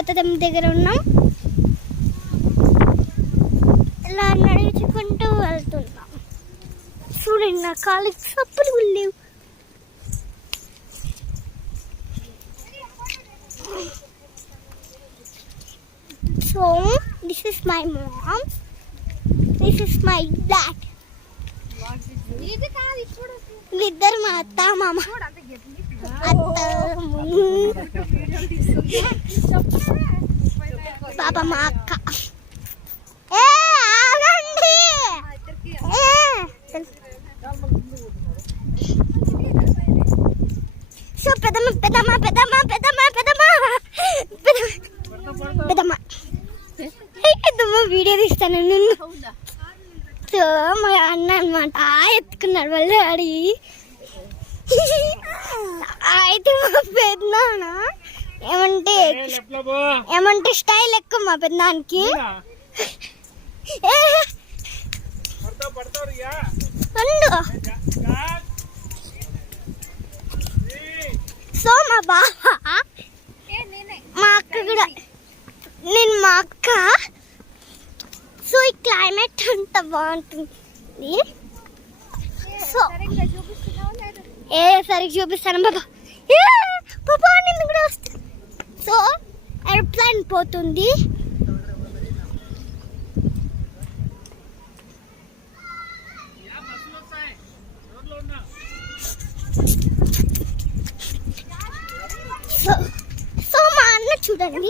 కొత్తదమ్మ దగ్గర ఉన్నాం. ఇలా నడుచుకుంటూ వెళ్తున్నాం. చూడండి నా కాళ్ళకి సప్పులు లేవు. So this is my mom. This is my dad. ఇద్దరు మా అత్త మామ. పాప మా అక్క. ఆగండి. సో పెద్దమ్మ పెద్దమ్మ పెద్దమ్మ పెద్దమ్మ పెద్దమ్మ పెద్దమ్మ పెద్దమ్మ వీడియో తీస్తాను నిన్ను. సో మా అన్న అనమాట ఎత్తుకున్నాడు వాళ్ళు అడిగి. అయితే మా పెద్దనాన్న ఏమంటే స్టైల్ ఎక్కువ మా పెద్దనానికి. సో మా బావ మా అక్క కూడా నేను మా అక్క. సో ఈ క్లైమేట్ అంత బాగుంటుంది. సో సరిగ్గా చూపిస్తాను బాబా. బాబా నిన్ను కూడా వస్తుంది. సో ఏరోప్లేన్ పోతుంది. సో మా అన్న చూడండి.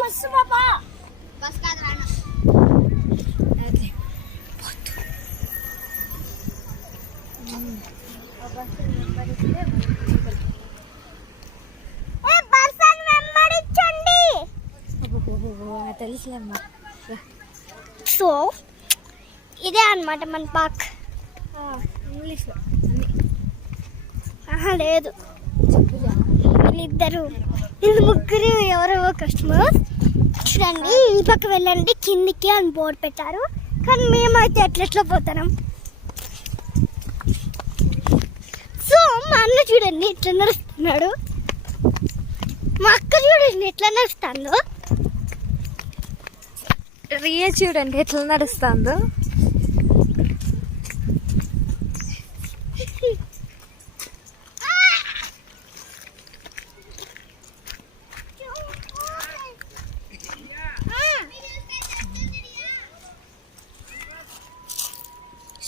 సో ఇదే అన్నమాట మన పార్క్. ఇంగ్లీష్లో లేదు, వీళ్ళు ముగ్గురు ఎవరెవో కస్టమర్స్. చూడండి ఈ పక్క వెళ్ళండి కిందికి అని బోర్డు పెట్టారు, కానీ మేమైతే ఎట్లెట్లో పోతున్నాం. సో మా అన్న చూడండి ఎట్లా నడుస్తున్నాడు, మా అక్క చూడండి ఎట్లా నడుస్తుందో, రియా చూడండి ఎట్లా నడుస్తుందో.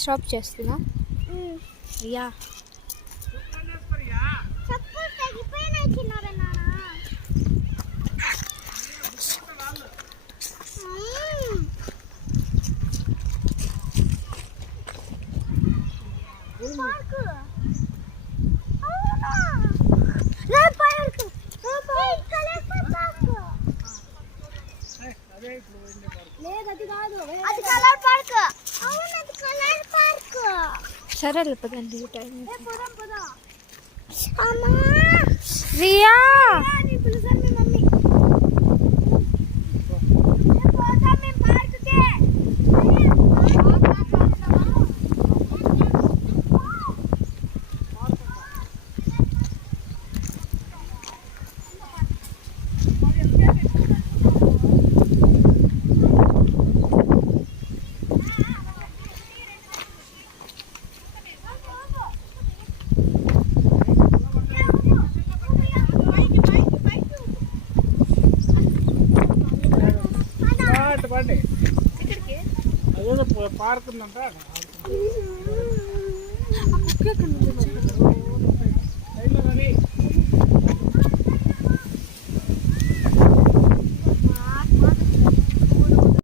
స్టాప్ చేస్తున్నా రియా. సరే పదండి టైం. రియా పార్క్ ఉందంట.